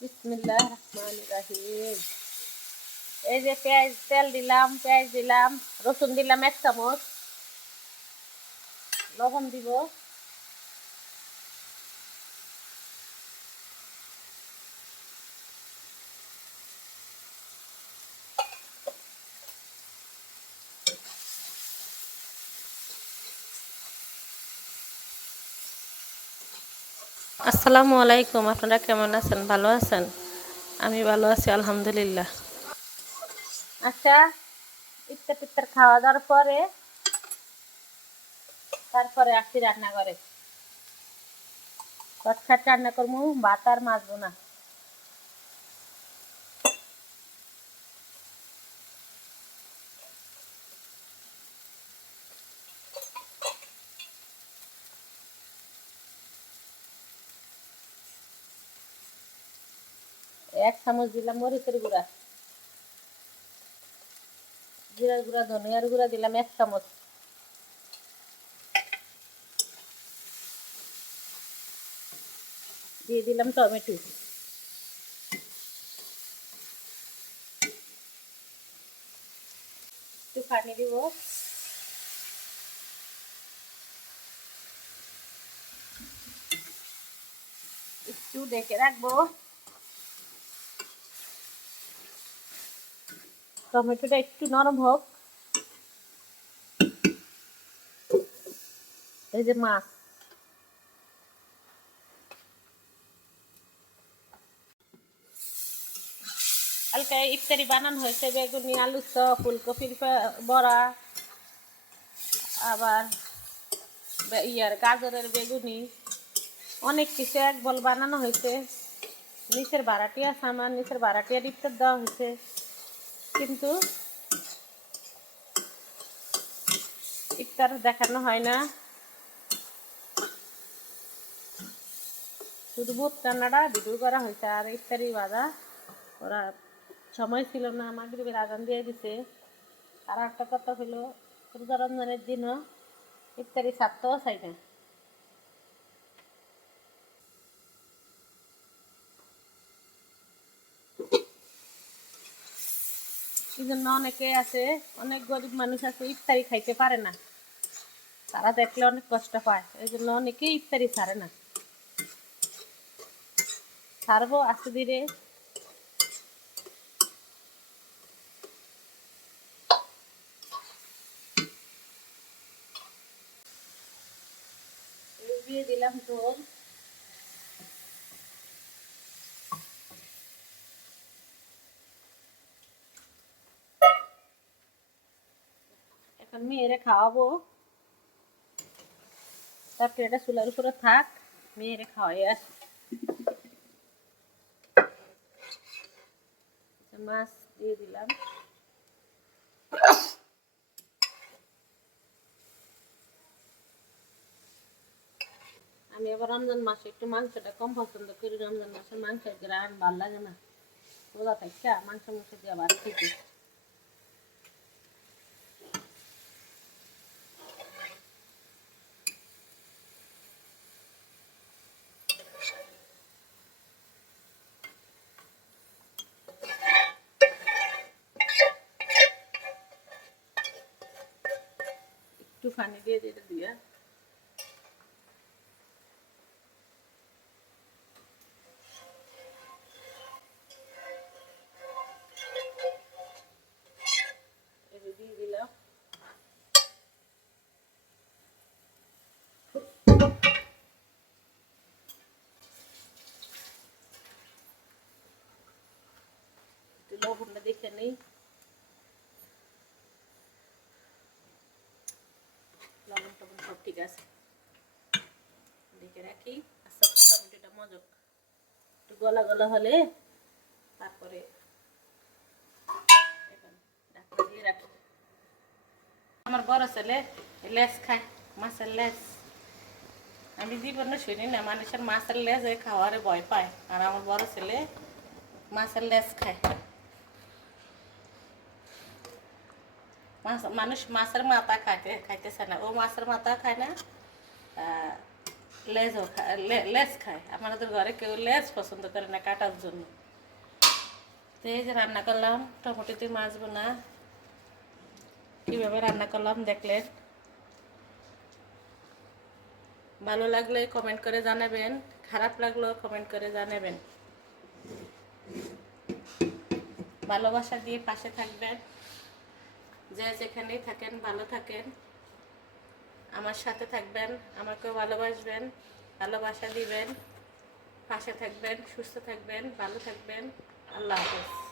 বিসমিল্লাহ রহমান রাহিম। এই যে পেঁয়াজ, তেল দিলাম, পেঁয়াজ দিলাম, রসুন দিলাম এক চামচ। লবণ দিব। আসসালামু আলাইকুম, আপনারা কেমন আছেন? ভালো আছেন? আমি ভালো আছি, আলহামদুলিল্লাহ। আচ্ছা ইফতার টিফতার খাওয়া দাওয়ার পরে, তারপরে আসছি রান্না করে কটখাট রান্না করব ভাত আর মাছবো না। এক চামচ দিলাম মরিচের গুঁড়া। জিরার গুঁড়া, ধনিয়ার গুঁড়া দিলাম এক চামচ। দিয়ে দিলাম টমেটো। একটু পানি দিব। একটু ডেকে রাখব। টমেটোটা একটু নরম হোক। এই যে মাছ ইফতারি বানানো হয়েছে, বেগুনি, আলু চপ, ফুলকপির বড়া, আবার ইয়ার গাজরের বেগুনি। অনেক কিছু এক বল বানানো হয়েছে। নিচের ভাড়াটিয়া সামান, নিচের ভাড়াটিয়া ইফতার দেওয়া হয়েছে। কিন্তু ইফতার দেখানো হয় না। শুধু বুট রান্নাটা ভিডিও করা হয়েছে, আর ইফতারি বাজা ওরা সময় ছিল না, মাগরিবের আজান দিয়ে দিছে। আর একটা কথা হলো, রোজা রমজানের দিনও ইফতারি ছাড়তেও চাই না। এই জন্য অনেকে আছে, অনেক গরিব মানুষ আছে, ইফতারি খাইতে পারে না। তারা দেখলে অনেক কষ্ট পায় এই জন্য অনেকেই ইফতারি ছাড়ে না। ছাড়বো আস্তে ধীরে। দিলাম ঝোল এখন মেয়েরে খাওয়াবো। তারপরে এটা চুলার উপরে থাক মেয়েরে খাওয়াই আসি। মাছ দিয়ে দিলাম। আমি আবার রমজান মাসে একটু মাংসটা কম পছন্দ করি। রমজান মাসে মাংসের গ্রান ভালো লাগে না। রোজা থাকছে মাংস মাংস দিয়ে আবার খেতে। একটু পানি দিয়ে দিতে দিয়া। ঠিক আছে দেখে রাখি। আস্তে মজক একটু গলা গলা হলে তারপরে আমার বড় ছেলে লেস খায়, মাছের লেস। আমি জীবনে শুনি না, মানুষের মাছের লেজ খাওয়ারে ভয় পায়। আর আমার বড় ছেলে মাছের লেজ খায়। মাছ, মানুষ মাছের মাথা খাইতে, খাইতেছে না। ও মাছের মাথা খায় না লেজও খায় লেজ খায়। আমাদের ঘরে কেউ লেজ পছন্দ করে না কাটার জন্য। তো এই যে রান্না করলাম, টমেটো দিয়ে মাছ বোনা। কীভাবে রান্না করলাম দেখলেন? ভালো লাগলে কমেন্ট করে জানাবেন, খারাপ লাগলেও কমেন্ট করে জানাবেন। ভালোবাসা দিয়ে পাশে থাকবেন। যে যেখানেই থাকেন, ভালো থাকেন। আমার সাথে থাকবেন, আমাকেও ভালোবাসবেন, ভালোবাসা দিবেন। পাশে থাকবেন, সুস্থ থাকবেন, ভালো থাকবেন। আল্লাহ হাফেজ।